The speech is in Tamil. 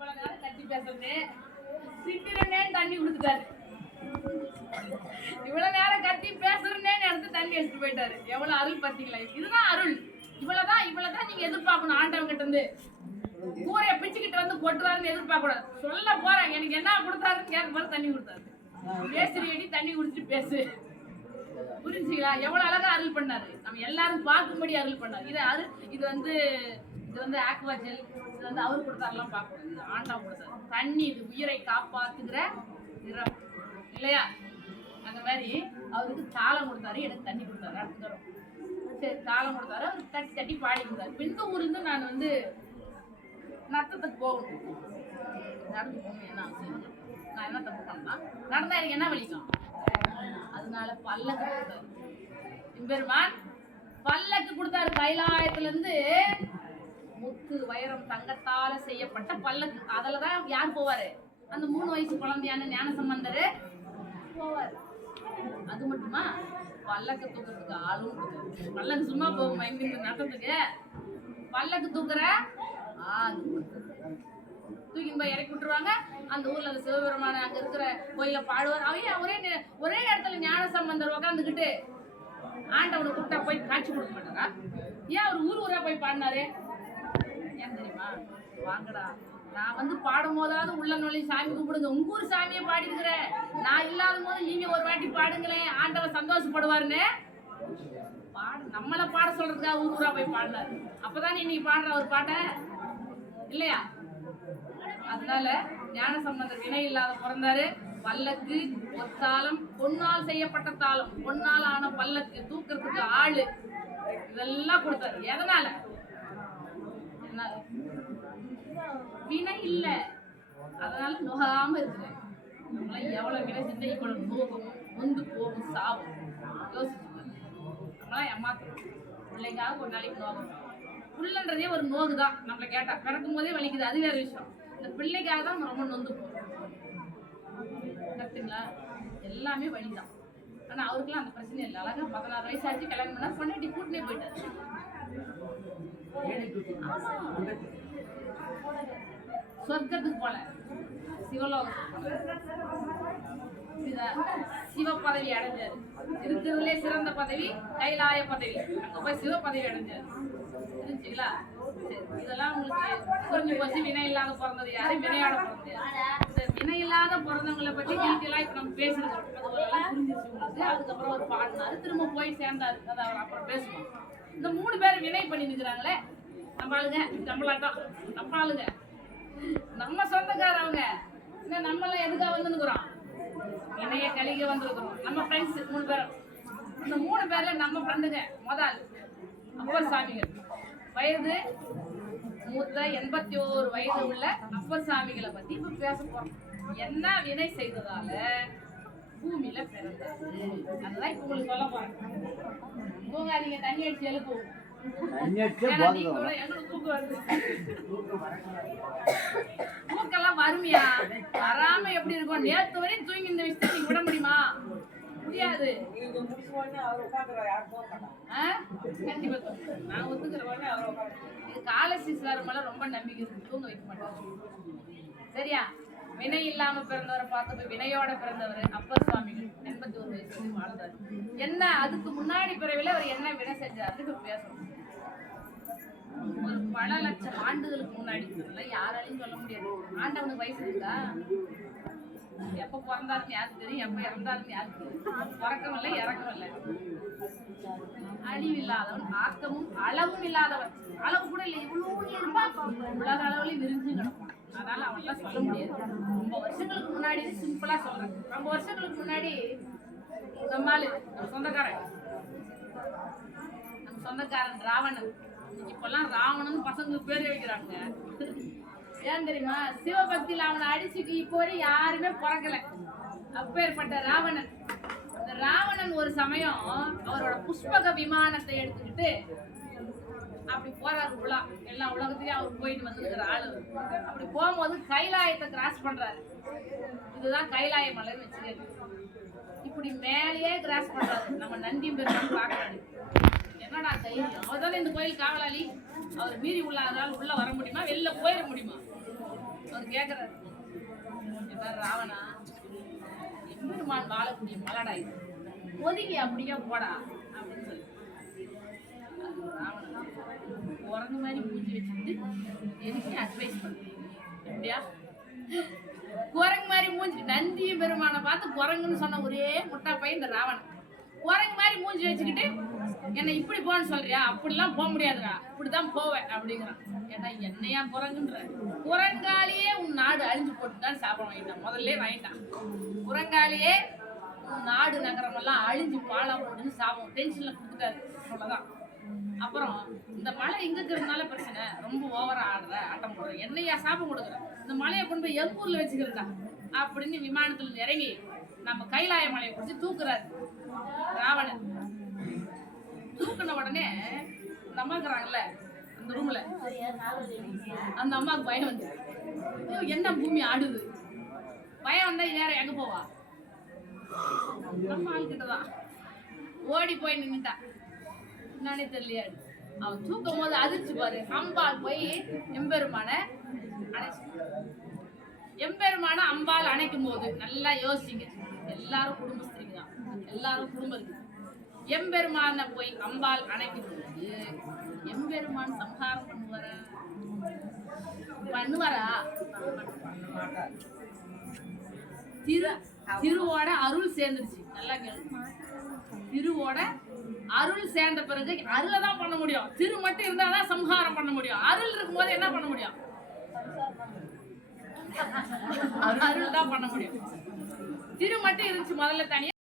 கட்டி பேசுறது சிக்கிறனே தண்ணி கொடுத்துட்டாரு. இவ்வளவு நேரம் கத்தி பேசுறேன்னு எடுத்து தண்ணி எடுத்துட்டு போயிட்டாரு. எவ்வளவு அருள் பார்த்தீங்களா? இதுதான் அருள். இவ்வளவுதான் நீங்க எதிர்பார்க்கணும். ஆண்டவன் கிட்ட இருந்து கூரைய பிச்சுக்கிட்டு வந்து கொட்டுவாருன்னு எதிர்பார்க்க கூடாது. சொல்ல போறேன் எனக்கு என்ன கொடுத்தாருன்னு கேட்க போல தண்ணி கொடுத்தாரு. பேசுறீடி தண்ணி குடிச்சிட்டு பேசு. புரிஞ்சுங்களா? எவ்வளவு அழகா அருள் பண்ணாரு. நம்ம எல்லாரும் பார்க்கும்படி அருள் பண்ணாரு. இது வந்து ஆக்வாஜெல். இது வந்து அவரு கொடுத்தாரெல்லாம் பார்க்கணும். இது ஆண்டவன் கொடுத்தாரு. தண்ணி இது உயிரை காப்பாத்துகிற நிறம் இல்லையா? அந்த மாதிரி அவருக்கு தாளம் கொடுத்தாரு, எனக்கு தண்ணி கொடுத்தாரு. அடுத்த தரம் சரி தாளம் கொடுத்தாரு, அவருக்கு தட்டி தட்டி பாடி கொடுத்தாரு. இந்த ஊர்ல இருந்து நான் வந்து நத்தத்துக்கு போகணும். நடந்து போகணும். என்ன அவசியம்? நான் என்ன தப்பு பண்ணலாம்? நடந்தா எனக்கு என்ன வலிக்கும்? அதனால பல்லக்கு கொடுத்தாரு. பெருமான் பல்லக்கு கொடுத்தாரு. கைலாயத்துல இருந்து முத்து வைரம் தங்கத்தால செய்யப்பட்ட பல்லக்கு. அதுலதான் யார் போவாரு? அந்த 3 வயசு குழந்தையான ஞானசம்பந்தர் போவாரு. அது மட்டுமா? பல்லக்கு தூக்குறதுக்கு ஆளும் கொடுத்தாரு. பல்லக்கு சும்மா போகும் இந்த நட்டத்துக்கு. பல்லக்கு தூக்குற ஆளு தூக்கின்னு போய் இறக்கி விட்டுருவாங்க. அந்த ஊர்ல அந்த சிவபெருமான அங்க இருக்கிற கோயில பாடுவார். ஒரே இடத்துல ஞானசம்பந்தர் உட்காந்துக்கிட்டு ஆண்டவனை கூப்பிட்டா போய் காட்சி கொடுக்க மாட்டாரா? ஏன் அவர் ஊரா போய் பாடினாரு? ஏன் தெரியுமா? வாங்கடா, நான் வந்து பாடும் போதாவது உள்ள நுழைய சாமி கும்பிடுங்க. உங்க ஊர் சாமியை பாடி இருக்கிறேன். நான் இல்லாத போது நீங்க ஒரு வாட்டி பாடுங்களேன், ஆண்டவர் சந்தோஷப்படுவாருன்னு நம்மளை பாட சொல்றதுக்காக ஊரா போய் பாடினாரு. அப்பதான் இன்னைக்கு பாடுற ஒரு பாட்டை இல்லையா? அதனால ஞானசம்பந்தர் வினை இல்லாத பிறந்தாரு. பல்லக்கு ஒத்தாளம், பொன்னால் செய்யப்பட்ட தாளம், பொன்னால் ஆன பல்லக்கு, தூக்கிறதுக்கு ஆளு, இதெல்லாம் கொடுத்தாரு. எதனால? வினை இல்ல, அதனால நோகாம இருக்கிறேன். எவ்வளவு வினை செஞ்சா இவ்வளவு நோகும், நொந்து போகும், சாவும். யோசிச்சு நம்மளாம் ஏமாத்துறோம். பிள்ளைக்காக ஒரு நாளைக்கு நோகும். புள்ளன்றதே ஒரு நோகுதான். நம்மளை கேட்டா பிறக்கும் போதே வலிக்குது, அது வேற விஷயம். இந்த பிள்ளைக்காக தான் ரொம்ப நொந்து போகும். கரெக்டுங்களா? எல்லாமே வழிதான். ஆனா அவருக்குலாம் அந்த பிரச்சனை இல்லை. அழகா 16 வயசு ஆச்சு, கல்யாணம் பண்ணா பொண்டாட்டி கூட்டினே போயிட்டாரு. சொர்க்கத்துக்கு போல, சிவ பதவி அடைஞ்சாரு. இருக்கிறதுலே சிறந்த பதவி கைலாய பதவி. அங்க போய் சிவ பதவி அடைஞ்சாரு. புரிஞ்சுங்களா? இதெல்லாம் உங்களுக்கு புரிஞ்சு போச்சு. வினை இல்லாத பிறந்தது யாரு? வினையோட பிறந்தது யாரு? இந்த வினை இல்லாத பிறந்தவங்களை பற்றி டீட்டெயிலா இப்ப நம்ம பேசிருக்கோம். அதெல்லாம் புரிஞ்சிச்சு உங்களுக்கு. அதுக்கப்புறம் அவர் பாடினாரு, திரும்ப போய் சேர்ந்தாரு. அதை அவர் அப்புறம் பேசுவோம். இந்த 3 பேர் வினை பண்ணி நிற்கிறாங்களே, நம்ம ஆளுங்க, நம்மளாட்டம் நம்ம ஆளுங்க, நம்ம சொந்தக்காரவங்க. இன்னும் நம்மளாம் எதுக்காக வந்துருக்குறோம்? வினைய கழிக வந்திருக்கிறோம். நம்ம ஃப்ரெண்ட்ஸ் 3 பேரும். இந்த 3 பேர்ல நம்ம ஃப்ரெண்டுங்க. முதல் அப்பர் சாமிகள், வயது மூத்த 81 வயது உள்ள அப்பர் சாமிகளை பத்தி இப்ப பேச போறோம். என்ன வினை செய்ததால பூமியில பிறந்தது, அதுதான் இப்ப உங்களுக்கு சொல்ல போறேன். போகாதீங்க, தண்ணி அடிச்சு எழுப்புவோம். தூக்கெல்லாம் வறுமையா வராம எப்படி இருக்கும்? நேத்து வரையும் தூங்கி இந்த விஷயத்தை நீங்க விட முடியுமா? முடியாது. நான் ஒத்துக்கிறேன். காலசிஸ்வர மேல ரொம்ப நம்பிக்கை இருக்கு, தூங்க வைக்க மாட்டாங்க. சரியா? வினை இல்லாம பிறந்தவரை பார்த்து வினையோட பிறந்தவர் அப்பர் சுவாமிகள் 81 வயசு வாழ்ந்தார். என்ன அதுக்கு முன்னாடி பிறவில அவர் என்ன வினை செஞ்சாருன்னு பேசணும். ஒரு பல லட்சம் ஆண்டுகளுக்கு முன்னாடி யாராலையும் சொல்ல முடியாது. ஆண்டவனுக்கு வயசு இருக்கா? எப்ப பிறந்தாருன்னு யாருக்கு தெரியும்? எப்ப இறந்தாருன்னு யாருக்கு தெரியும்? பிறக்கம் இல்லை, இறக்கம் இல்லை. அழிவில்லாதவன், ஆக்கமும் அளவும் இல்லாதவன். அளவு கூட இல்லை, இவ்வளவு இருப்பா, உலக அளவுலயும் விரிஞ்சு கிடப்பான். அதனால அவன்லாம் சொல்ல முடியாது. ரொம்ப வருஷங்களுக்கு முன்னாடி, சிம்பிளா சொல்றேன், ரொம்ப வருஷங்களுக்கு முன்னாடி நம்மாலு நம்ம சொந்தக்காரன் ராவணன். இப்பெல்லாம் ராவணன் பசங்களுக்கு பேர் வைக்கிறாங்க. ஏன் தெரியுமா? சிவபக்தியில அவனை அடிச்சுட்டு இப்போ வரை யாருமே பிறக்கல. அப்பேற்பட்ட ராவணன். அந்த ராவணன் ஒரு சமயம் அவரோட புஷ்பக விமானத்தை எடுத்துக்கிட்டு அப்படி போறாரு. எல்லா உலகத்திலயும் அவர் போயிட்டு வந்துருக்கிற ஆளு. அப்படி போகும்போது கைலாயத்தை கிராஸ் பண்றாரு. இதுதான் கைலாய மலைன்னு வச்சுக்கிறது. இப்படி மேலேயே கிராஸ் பண்றாரு. நம்ம நந்தி பெருமாள் பாக்குறாரு. என்னடா தைரியம்? அவர்தானே இந்த கோயில் காவலாளி. அவர் மீறி உள்ள வர முடியுமா? வெளில போயிட முடியுமா? அவர் கேக்குறாரு, ராவணா எம்பெருமான் வாழக்கூடிய மலடா இது, ஒதுங்கி அப்படியே போடா அப்படின்னு சொல்லி ராவணன் குரங்கு மாதிரி மூஞ்சி வச்சுட்டு எனக்கு அட்வைஸ் பண்ணுறீங்க எப்படியா? குரங்கு மாதிரி மூஞ்சி, நந்தி பெருமானை பார்த்து குரங்குன்னு சொன்ன ஒரே முட்டா பையன் இந்த ராவணன். குரங்கு மாதிரி மூஞ்சி வச்சுக்கிட்டு என்னை இப்படி போன்னு சொல்றியா? அப்படிலாம் போக முடியாதுடா, இப்படிதான் போவேன் அப்படிங்கிறான். ஏன்னா என்னையா குரங்குன்ற? குரங்காலியே உன் நாடு அழிஞ்சு போட்டுதான் சாப்பிட வாங்கிட்டான், முதல்ல வாங்கிட்டான். குரங்காலியே உன் நாடு நகரமெல்லாம் அழிஞ்சு பாலா போட்டுன்னு சாப்பிடும், டென்ஷன்ல கொடுத்துட்டாரு. அவ்வளவுதான். அப்புறம் இந்த மலை எங்க இருக்கிறதுனால பிரச்சனை, ரொம்ப ஓவரா ஆடுற ஆட்டம் போடுற, என்னையா சாப்பிட கொடுக்குற, இந்த மலையை கொண்டு போய் எங்கூர்ல வச்சுக்கிறதா அப்படின்னு விமானத்துல இறங்கி நம்ம கைலாய மலையை பிடிச்சி தூக்குறாரு ராவணன். தூக்குன உடனே அந்த அம்மா இருக்கிறாங்கல்ல அந்த ரூம்ல, அந்த அம்மாவுக்கு பயம் வந்து, என்ன பூமி ஆடுது, பயம் வந்தா வேற எங்க போவா? நம்ம ஆள்கிட்டதான் ஓடி போய் நின்னுட்டா. என்னன்னே தெரியலையாடு. அவன் தூக்கும் போது அதிர்ச்சி பாரு, அம்பாள் போய் எம்பெருமான அணைச்சு. எம்பெருமான அம்பாள் அணைக்கும் போது நல்லா யோசிங்க, எல்லாரும் குடும்பஸ்திரிங்க தான், எல்லாரும் குடும்பம் இருக்கு. எம்பெருமான போய் அம்பாள் அணைக்கும் போது எம்பெருமான் சம்ஹாரம் பண்ணுவாரா? திருவோட அருள் சேர்ந்துருச்சு. நல்லா கேளு, திருவோட அருள் சேர்ந்த பிறகு அருளை தான் பண்ண முடியும். திரு மட்டும் இருந்தாதான் சம்ஹாரம் பண்ண முடியும். அருள் இருக்கும் போது என்ன பண்ண முடியும்? அருள் தான் பண்ண முடியும். திரு மட்டும் இருந்துச்சு முதல்ல தனியா.